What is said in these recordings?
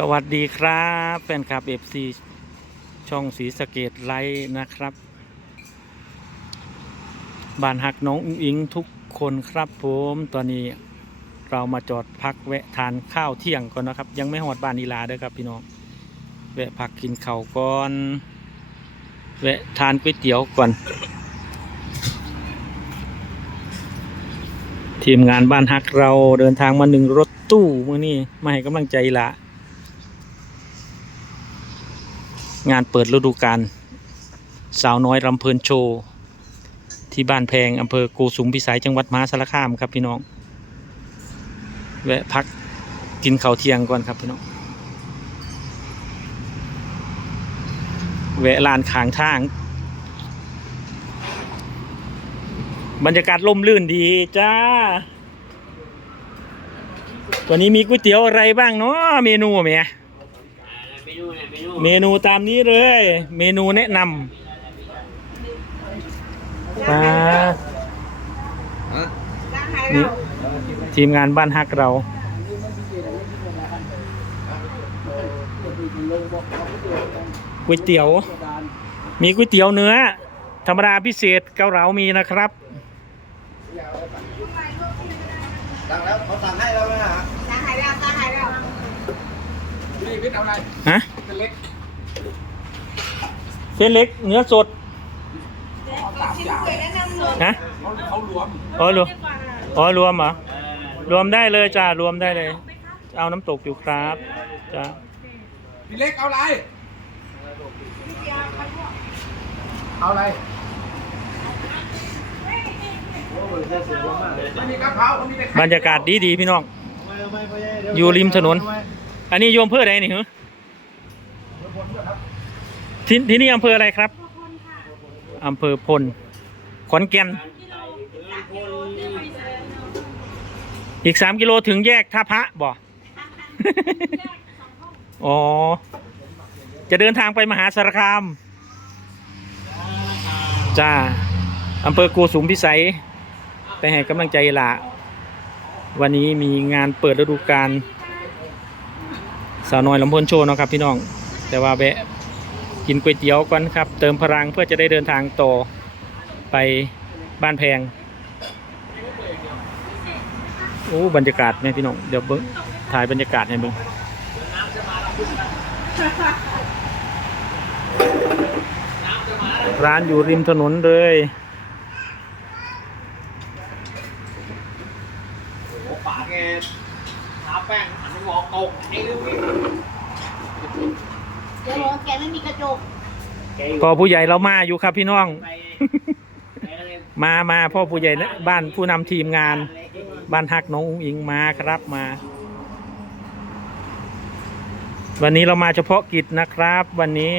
สวัสดีครับแฟนคลับเอฟซีช่องสีสเกตไลท์นะครับบ้านหักน้องอุ๋งอิงทุกคนครับผมตอนนี้เรามาจอดพักแวะทานข้าวเที่ยงก่อนนะครับ ยังไม่หอดบ้านอีลาเด้อครับพี่น้องแวะพักกินข้าวก่อน แวะทานก๋วยเตี๋ยวก่อน ทีมงานบ้านฮักเราเดินทางมาหนึ่งรถตู้มื่อนี้มาให้กำลังใจละ งานเปิดฤดูกาลสาวน้อยรำเพลินโชว์ที่บ้านแพงอำเภอโกสุมพิสัยจังหวัดมหาสารคามครับพี่น้อง แวะพักกินข้าวเที่ยงก่อนครับพี่น้อง แวะลานขางทาง บรรยากาศล่มลื่นดีจ้า วันนี้มีก๋วยเตี๋ยวอะไรบ้างเนาะเมนูเมียเม เนี่ยเมนูเมนูตามนี้เลย เมนูแนะนำปลานี่ทีมงานบ้านฮักเรา ก๋วยเตี๋ยว มีก๋วยเตี๋ยวเนื้อ ธรรมดาพิเศษเกาเหลามีนะครับสั่งแล้วเขาสั่งให้แล้วนะฮะตาหายแล้วตาหายแล้วพี่วิทย์เอาอะไรฮะเป็นเล็ก เส้นเล็กเนื้อสดชิ้นสวยแนะนำหน่อยฮะเขาเขารวมอ๋อรวมอ๋อรวมเหรอรวมได้เลยจ้ารวมได้เลย เอาน้ำตกอยู่ครับจ้าพี่เล็กเอาอะไรเอาอะไรไม่มีกะเพราเขามีแต่ไข่บรรยากาศดีดีๆพี่น้อง อยู่ริมถนน อันนี้โยมอำเภออะไรนี่เหรอ ที่ที่นี่อำเภออะไรครับอำเภอพลขอนแก่นอีกสามกิโลถึงแยกท่าพระบ่อ๋อ จะเดินทางไปมหาสารคาม จ้าอำเภอโกสุมพิสัย ไปให้กำลังใจละวันนี้มีงานเปิดฤดูกาลสาวน้อยลำพนโชว์นะครับพี่น้อง แต่ว่าแวะ กินก๋วยเตี๋ยวก่อนครับ เติมพลังเพื่อจะได้เดินทางต่อไปบ้านแพงโอ้บรรยากาศแม่พี่น้องเดี๋ยวเบิ้งถ่ายบรรยากาศให้เบิ้งร้านอยู่ริมถนนเลยโอ้ปาแกทาแป้งหันไปมองตกไอ้เรื่องนี้ เดี๋ยวบอกว่าแกไม่มีกระจกแกอยู่พ่อผู้ใหญ่เรามาอยู่ครับพี่น้อง ไปแกก็เลยมามาพ่อผู้ใหญ่และบ้านผู้นำทีมงาน บ้านฮักน้องอุ้งอิงมาครับมา วันนี้เรามาเฉพาะกิจนะครับ วันนี้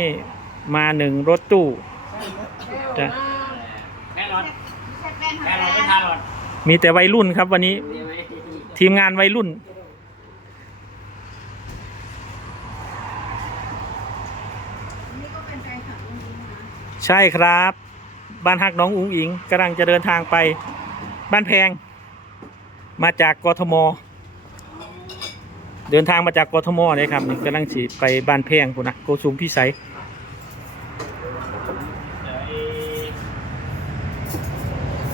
มาหนึ่งรถตู้จะแค่รถใช้แป้งแค่ทำรอะถไรไม่นะทานรถมีแต่วัยรุ่นครับวันนี้ดีไหมทีมงานวัยรุ่นนี่ก็เป็นแฟนคลับจริงๆนะ ใช่ครับ บ้านฮักน้องอุ้งอิงกำลังจะเดินทางไปบ้านแพง มาจากกทม เดินทางมาจากกทมเลยครับนี่กำลังสิไปบ้านแพงพุ่นนะโกสุมพิสัย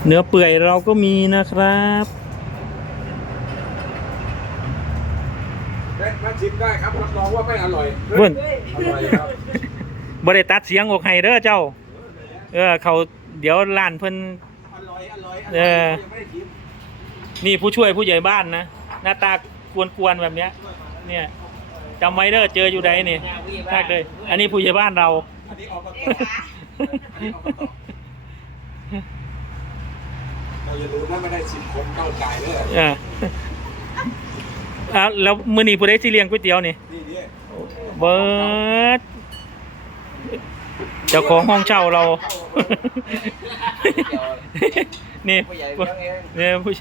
เนื้อเปื่อยเราก็มีนะครับเล็กมาชิมได้ครับรับรองว่าไม่อร่อยเพิ่นอร่อยครับบริตัดเสียงอกให้เด้อเจ้า เออเขาเดี๋ยวล้านเพิ่นอร่อยอร่อยเออ ยังไม่ได้ชิมนี่ผู้ช่วยผู้ใหญ่บ้านนะหน้าตากวนๆแบบเนี้ย เนี่ยจำไว้เด้อเจออยู่ใดนี่มากเลย อันนี้ผู้ใหญ่บ้านเรา อันนี้ออกมาเอ๊ะต่อคะอันนี้ออกมาต่อเราอย่าลืมว่าไม่ได้ชิมคนเก้าไก่เลยเอออะแล้วมื้อนี้ผู้ใดสิเลี้ยงก๋วยเตี๋ยวนี่นี่นี่เบิร์ด เจ้าของห้องเช่าเรา นี่ผู้ใหญ่เลี้ยงเองเนี่ยผู้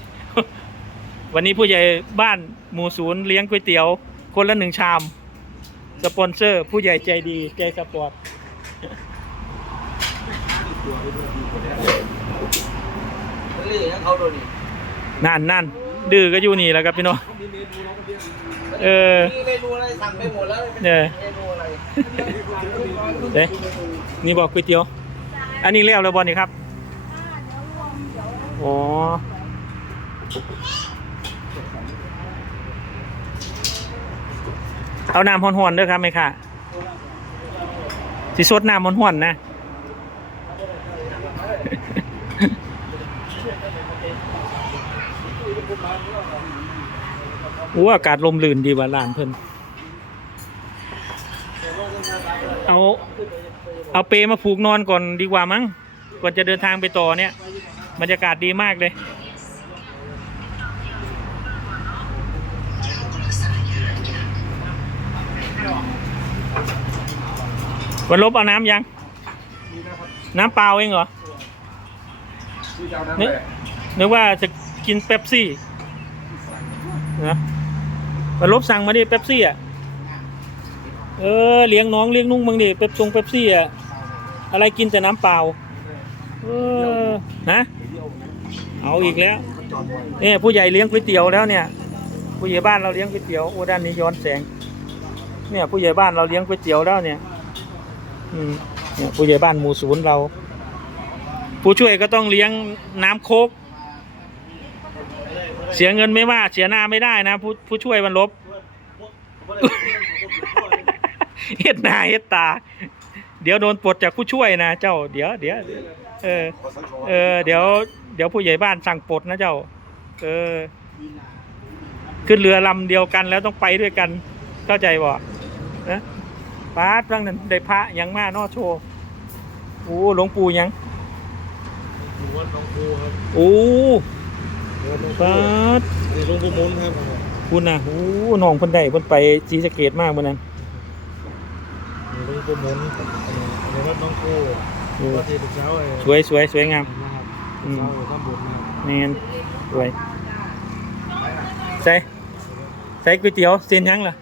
วันนี้ผู้ใหญ่บ้านหมู่ศูนย์เลี้ยงก๋วยเตี๋ยว คนละหนึ่งชาม สปอนเซอร์ ผู้ใหญ่ใจดีใจสปอร์ตลื่นเขาโดนนี่นั่นนั่นอ ดื้อก็อยู่นี่แล้วครับพี่น้องเออเมนูอะไรสั่งไปหมดแล้วเนี่ยเมนูอะไรเด้นี่บอกก๋วยเตี๋ยว อันนี้เรียกแล้วบอลนี่ครับอเอ๋อเอาน้ำห้อนๆด้วยครับไหมค่ะสิสดน้ำห้อนๆนะ อู้อากาศลมลื่นดีว่าร้านเพิ่นเอา เอาเปมาผูกนอนก่อนดีกว่ามั้งก่อนจะเดินทางไปต่อเนี่ยบรรยากาศดีมากเลยวันลบเอาน้ำยัง น้ำเปล่าเองเหรอเอาน้ำนึกแหละนึกว่าจะ กินเป๊ปซี่นะวันลบสั่งมาดิเป๊ปซี่อะ เออเลี้ยงน้องเลี้ยงนุ่งบางดิเป๊ปซงเป๊ปซี่อะ อะไรกินแต่น้ำเปล่า เออ นะ เอาอีกแล้วเนี่ยผู้ใหญ่เลี้ยงก๋วยเตี๋ยวแล้วเนี่ย ผู้ใหญ่บ้านเราเลี้ยงก๋วยเตี๋ยวโอ้ด้านนี้ย้อนแสง เนี่ย ผู้ใหญ่บ้านเราเลี้ยงก๋วยเตี๋ยวแล้วเนี่ย อืมเนี่ยผู้ใหญ่บ้านหมู่ศูนย์เรา ผู้ช่วยก็ต้องเลี้ยงน้ำโคก เสียเงินไม่ว่าเสียหน้าไม่ได้นะ ผู้ผู้ช่วยมันลบเฮ็ดหน้าเฮ็ดตา เดี๋ยวโดนปลดจากผู้ช่วยนะเจ้า เดี๋ยวเดี๋ยวเออ เออ เดี๋ยว เดี๋ยวผู้ใหญ่บ้านสั่งปลดนะเจ้า เออ ขึ้นเรือลำเดียวกันแล้วต้องไปด้วยกัน เข้าใจบ่นะป้าดตั้งนั้นได้พระยังมานอโชว์โอ้หลวงปู่ยังวัดหนองคูครับโอ้วัดหนองคู ป้าดนี่หลวงปู่มุนครับคุณนะโอ้น้องเพิ่นได้เพิ่นไปศรีสะเกดมากเมื่อนั้นนี่หลวงปู่มุนในวัดหนองคูโอ้วัดที่เช้าไอ้สวยสวยสวยงามนะครับอืมเช้าอยู่ข้างบนนะครับแมนสวยใส่ใส่ก๋วยเตี๋ยวเส้นยังล่ะ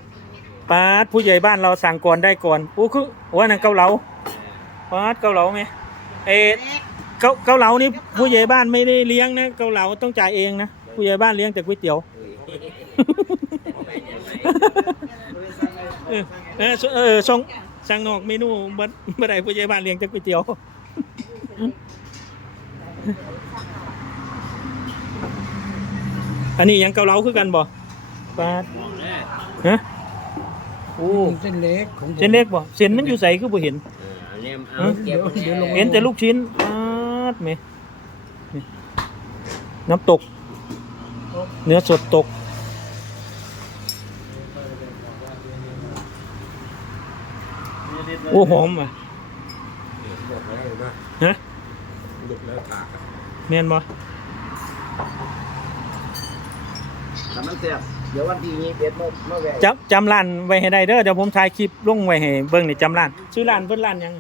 ป้าดผู้ใหญ่บ้านเราสั่งก่อนได้ก่อนโอ้คือว่านั่นเกาเหลาป้าดเกาเหลาไหมเออ เกาเกาเหลานี่ผู้ใหญ่บ้านไม่ได้เลี้ยงนะเกาเหลาต้องจ่ายเองนะผู้ใหญ่บ้านเลี้ยงแต่ก๋วยเตี๋ยวเออเออเออส่งสั่งนอกเมนูบัดบัดใดผู้ใหญ่บ้านเลี้ยงแต่ก๋วยเตี๋ยวอันนี้ยังเกาเหลาคือกันบ่ปาดฮะโอ้เส้นเล็กของผมเส้นเล็กบ่เส้นมันอยู่ใสคือบ่เห็นอันนี้เอาเก็บเดี๋ยวลง เห็นแต่ลูกชิ้นปา ดแหมนี่น้ำตก เนื้อสดตก โอ้หอมอะหมดแล้วเห็นไหมฮะหลุดแล้วถากแม่นบ่แต่มันเสียบเดี๋ยววันที่ยี่สิบเอ็ดเมื่อเมื่อแหวนจำจำร้านไว้ให้ได้เด้อเดี๋ยวผมถ่ายคลิปลงไว้ให้เบิ่งนี่จำร้านชื่อร้านเพิ่นร้านหยัง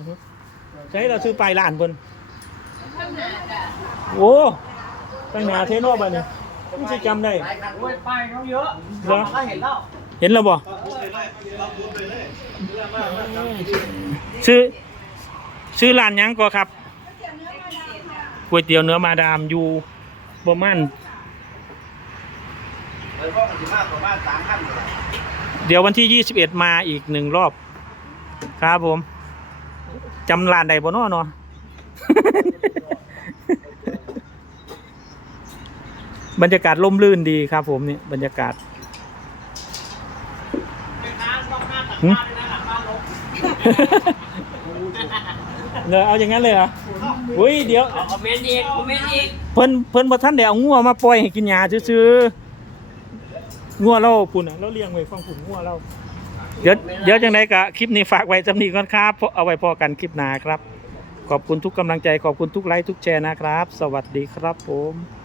ใช้เราซื้อไปลายร้านเพิ่น โอ้ตั้งหนาเทโนบ่นี่ไม่ใช่จำได้โอ้ยป้ายเขาเยอะเหรอก็เห็นแล้วเห็นแล้วบ่ชื่อชื่อร้านหยังก็ครับก๋วยเตี๋ยวเนื้อมาดามอยู่ประมาณเลยก็สิบห้าประมาณสามพันเดี๋ยววันที่21มาอีกหนึ่งรอบ ครับผมจำร้านใดบ่เนาะเนาะ บรรยากาศร่มรื่นดีครับ ผมเนี่ยบรรยากาศหึเนอะเอาอย่างนั้นเลยเหรออุ้ยเดี๋ยวคอมเมนต์อีกคอมเมนต์อีกเพิ่นเพิ่นบ่ทันได้เอางัวมาปล่อยให้กินหญ้าซื่อๆงัวเราปุ่นน่ะเราเลี้ยงไว้ฟังปุ่นงัวเราเดี๋ยวเดี๋ยวจังไดก็คลิปนี้ฝากไว้จำนี้ก่อนครับเพราะเอาไว้พอกันคลิปหน้าครับ ขอบคุณทุกกำลังใจขอบคุณทุกไลค์ทุกแชร์นะครับ สวัสดีครับผม